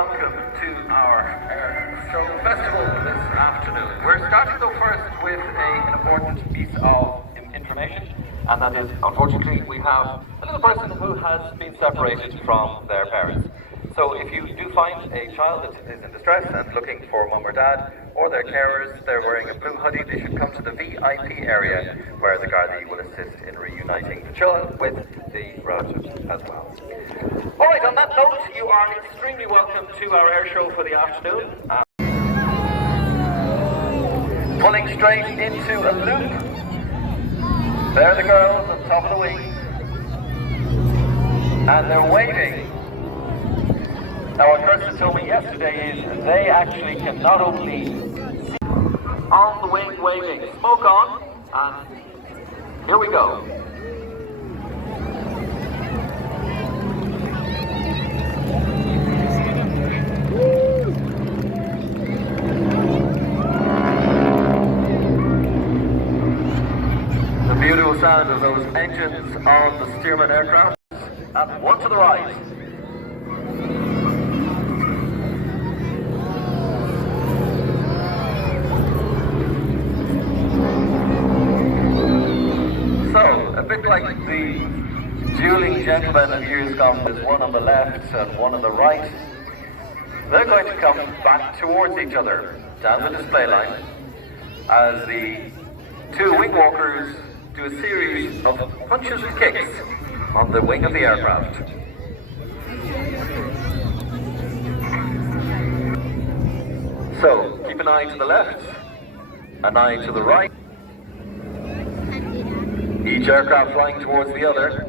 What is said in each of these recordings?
welcome to our show festival this afternoon. We're starting though first with an important piece of information, and that is, unfortunately, we have a little person who has been separated from their parents. So if you do find a child that is in distress and looking for mum or dad, or their carers, they're wearing a blue hoodie, they should come to the VIP area where the Gardaí will assist in reuniting the children with the relatives as well. Alright, on that note, you are extremely welcome to our air show for the afternoon. Pulling straight into a loop. There are the girls on top of the wings. And they're waving. Now what Kirsten told me yesterday is they actually can not only see on the wing waving, smoke on, and here we go. The beautiful sound of those engines on the Stearman aircraft, and one to the right. So, a bit like the dueling gentlemen of years gone, there's one on the left and one on the right. They're going to come back towards each other, down the display line, as the two wing walkers do a series of punches and kicks on the wing of the aircraft. So, keep an eye to the left, an eye to the right. Each aircraft flying towards the other.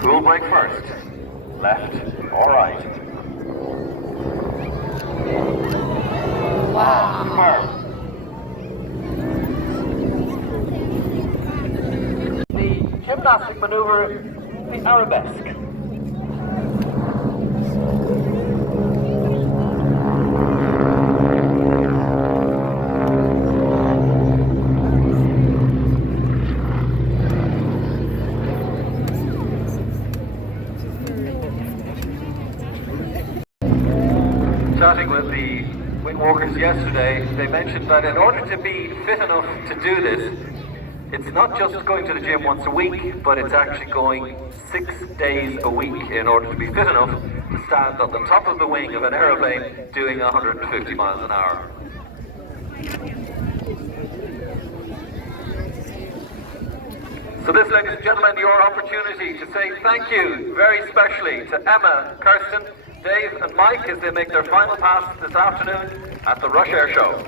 Who will break first? Left or right? Wow! Superb. The gymnastic maneuver, the arabesque. Chatting with the wing walkers yesterday, they mentioned that in order to be fit enough to do this, it's not just going to the gym once a week, but it's actually going 6 days a week in order to be fit enough to stand on the top of the wing of an aeroplane doing 150 miles an hour. So this, ladies and gentlemen, your opportunity to say thank you very specially to Emma, Kirsten, Dave and Mike as they make their final pass this afternoon at the Rush Air Show.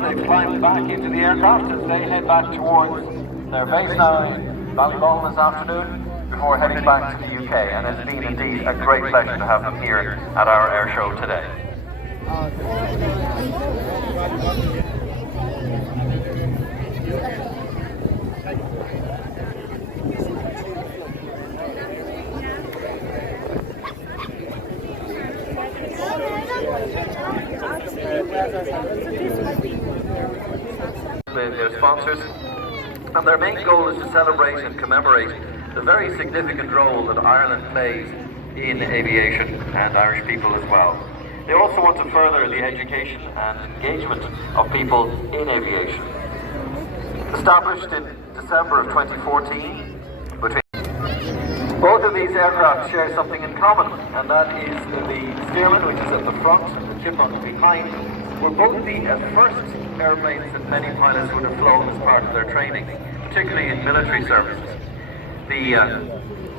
They've climbed back into the aircraft as they head back towards their base now in Ballybolin this afternoon before heading back to the UK, and it's been indeed a great pleasure to have them here at our air show today. Their sponsors, and their main goal is to celebrate and commemorate the very significant role that Ireland plays in aviation and Irish people as well. They also want to further the education and engagement of people in aviation. Established in December of 2014, both of these aircraft share something in common, and that is the Stearman, which is at the front, and the Chipmunk behind, were both the first airplanes that many pilots would have flown as part of their training, particularly in military services. The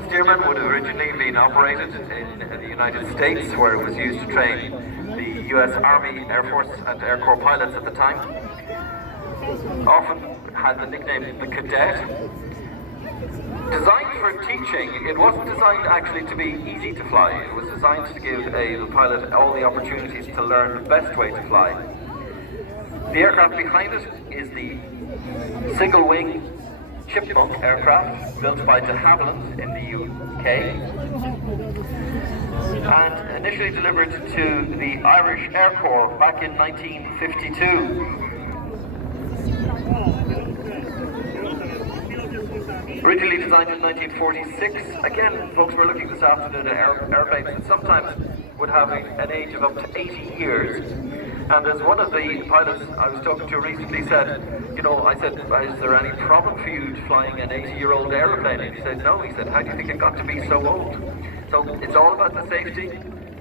Stearman would have originally been operated in the United States, where it was used to train the US Army, Air Force and Air Corps pilots at the time. Often had the nickname the Cadet. Designed for teaching, it wasn't designed actually to be easy to fly. It was designed to give the pilot all the opportunities to learn the best way to fly. The aircraft behind it is the single-wing Chipmunk aircraft built by de Havilland in the UK and initially delivered to the Irish Air Corps back in 1952. Originally designed in 1946, again folks were looking this afternoon at airplanes that sometimes would have an age of up to 80 years. And as one of the pilots I was talking to recently said, you know, I said, is there any problem for you flying an 80-year-old airplane? And he said, no. He said, how do you think it got to be so old? So it's all about the safety,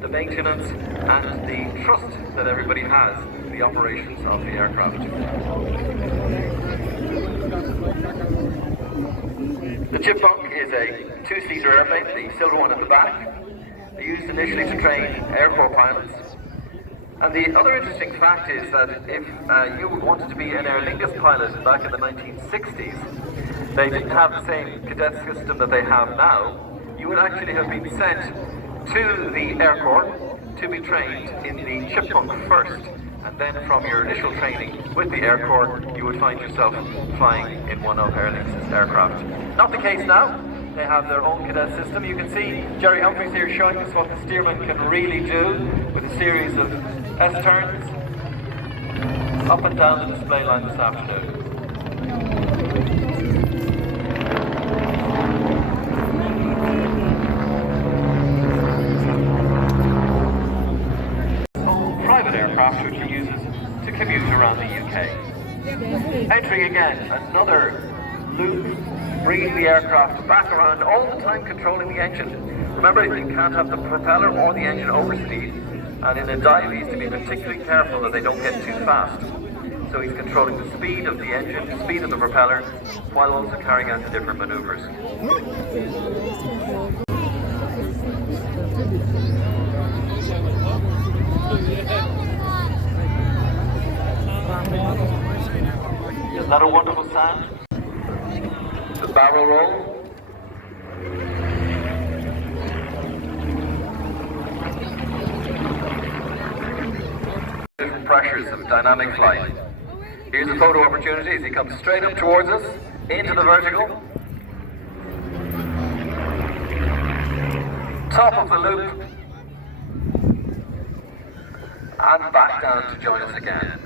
the maintenance, and the trust that everybody has in the operations of the aircraft. The Chipmunk is a two-seater airplane, the silver one at the back. They used initially to train Air Corps pilots. And the other interesting fact is that if you wanted to be an Aer Lingus pilot back in the 1960s, they didn't have the same cadet system that they have now. You would actually have been sent to the Air Corps to be trained in the Chipmunk first. And then from your initial training with the Air Corps, you would find yourself flying in one of Aer Lingus' aircraft. Not the case now. They have their own cadet system. You can see Jerry Humphreys here showing us what the Stearman can really do with a series of S-turns up and down the display line this afternoon. Private aircraft which he uses to commute around the UK. Entering again another loop, bringing the aircraft back around, all the time controlling the engine. Remember, you can't have the propeller or the engine overspeed, and in a dive he's to be particularly careful that they don't get too fast. So he's controlling the speed of the engine, the speed of the propeller, while also carrying out the different maneuvers. Isn't that a wonderful sound? The barrel roll. Different pressures of dynamic flight. Here's a photo opportunity as he comes straight up towards us, into the vertical. Top of the loop. And back down to join us again.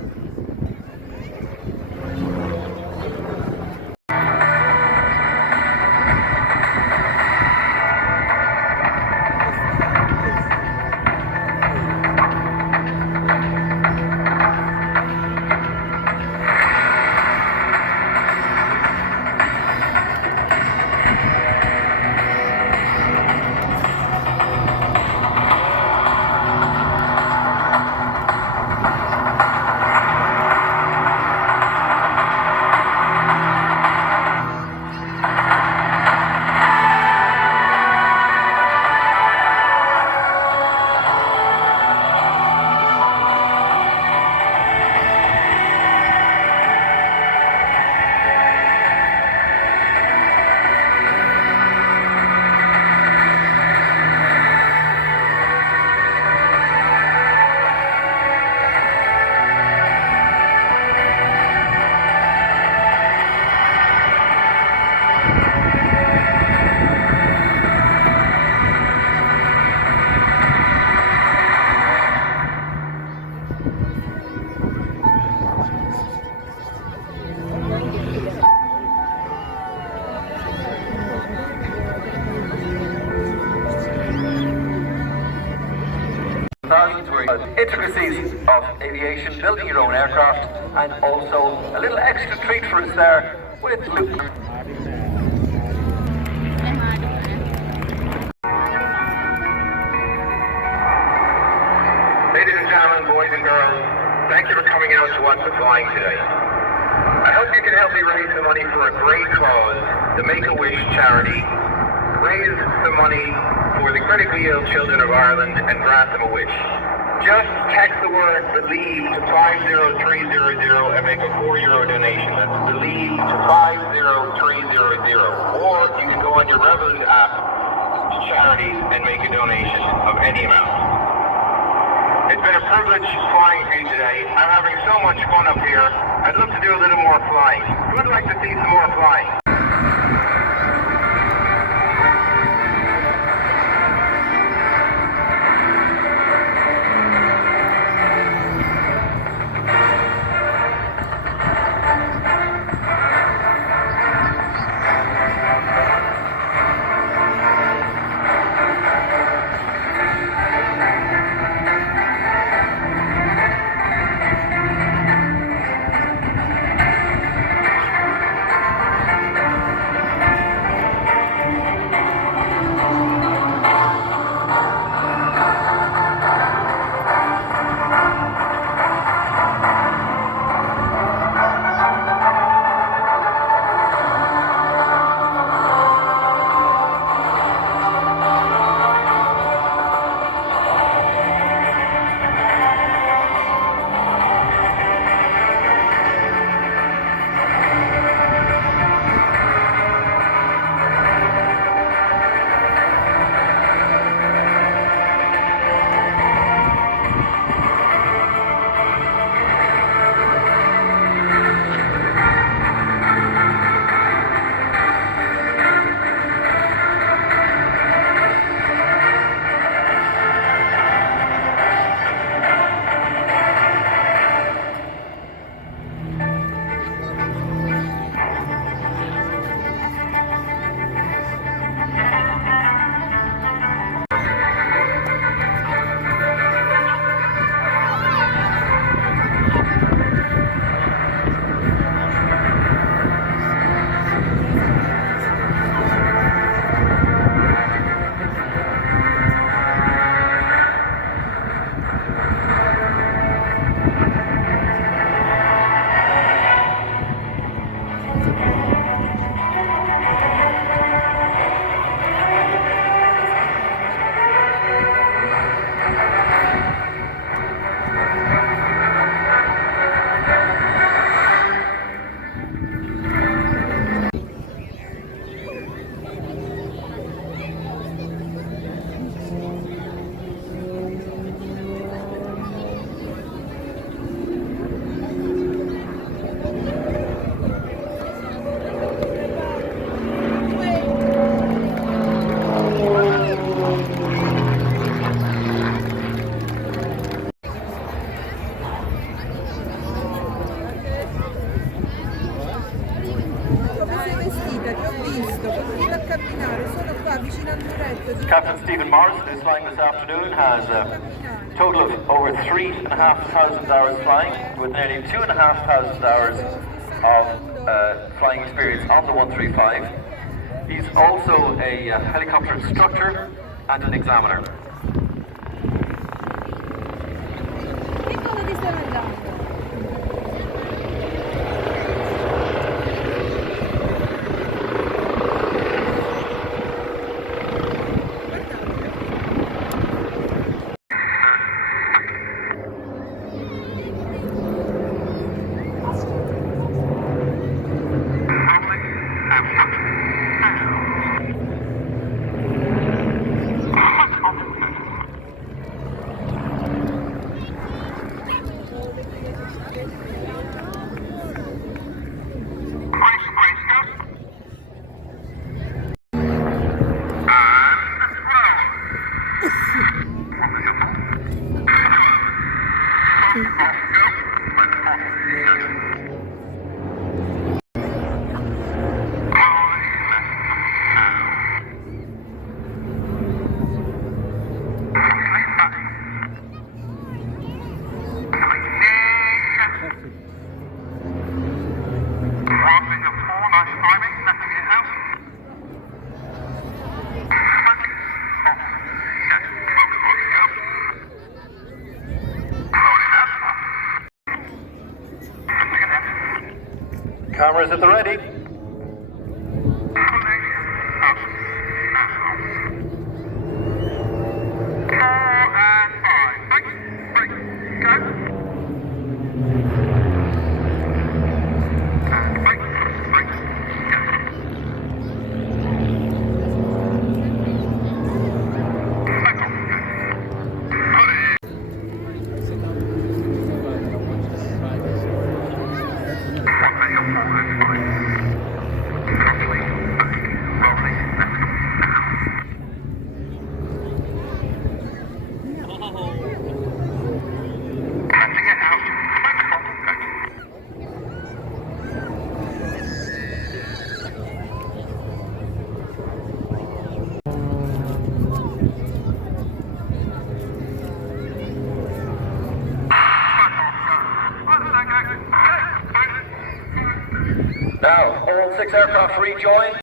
Intricacies of aviation, building your own aircraft, and also a little extra treat for us there with Luke. Ladies and gentlemen, boys and girls, thank you for coming out to watch the flying today. I hope you can help me raise some money for a great cause, the Make-A-Wish charity, raise some money for the critically ill children of Ireland and grant them a wish. Just text the word BELIEVE to 50300 and make a €4 donation. That's BELIEVE to 50300. Or you can go on your Reverend app to charities and make a donation of any amount. It's been a privilege flying with you today. I'm having so much fun up here. I'd love to do a little more flying. Who would like to see some more flying? Captain Stephen Morrison, who's flying this afternoon, has a total of over 3,500 hours flying, with nearly 2,500 hours of flying experience on the 135. He's also a helicopter instructor and an examiner. Cameras at the ready. all 6 aircraft rejoin.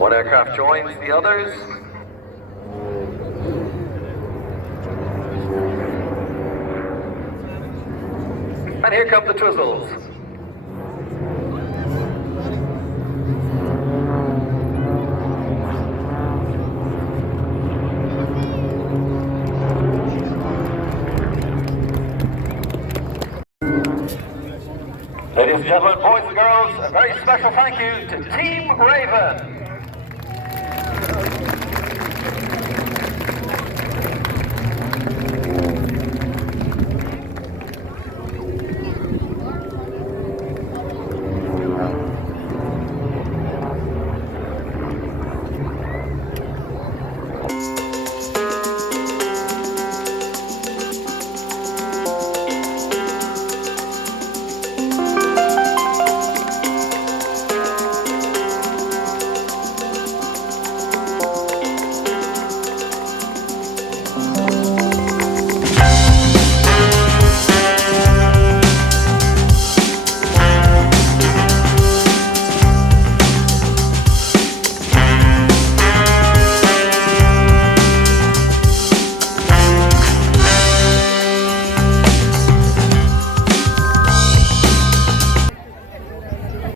One aircraft joins the others. And here come the Twizzles. Ladies and gentlemen, boys and girls, a very special thank you to Team Raven.